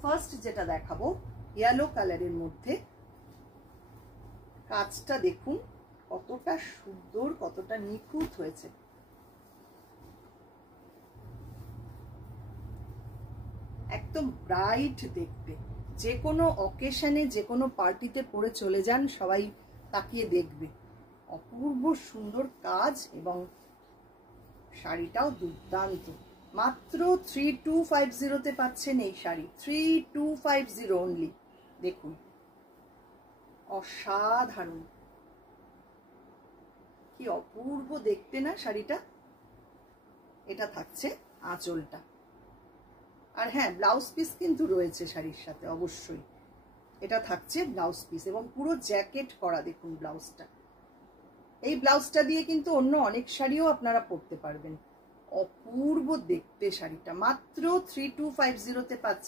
First যেটা দেখাবো yellow কালারের মধ্যে, কাজটা দেখুন কতটা সুন্দর, কতটা নিখুঁত হয়েছে। একদম ব্রাইট দেখতে, যে কোনো অকেশনে যে কোনো পার্টিতে পরে চলে যান, সবাই তাকিয়ে দেখবে। অপূর্ব সুন্দর কাজ এবং শাড়িটাও দুর্দান্ত। মাত্র 3250-তে পাচ্ছেন এই শাড়ি, 3250 অনলি। দেখুন অসাধারণ, কি অপূর্ব দেখতে না শাড়িটা। এটা থাকছে আঁচলটা, আর হ্যাঁ ব্লাউজ পিস কিন্তু রয়েছে শাড়ির সাথে অবশ্যই। এটা থাকছে ব্লাউজ পিস এবং পুরো জ্যাকেট করা। দেখুন ব্লাউজটা, এই ব্লাউজটা দিয়ে কিন্তু অন্য অনেক শাড়িও আপনারা পরতে পারবেন। অপূর্ব দেখতে শাড়িটা, মাত্র 3250-তে পাচ্ছেন।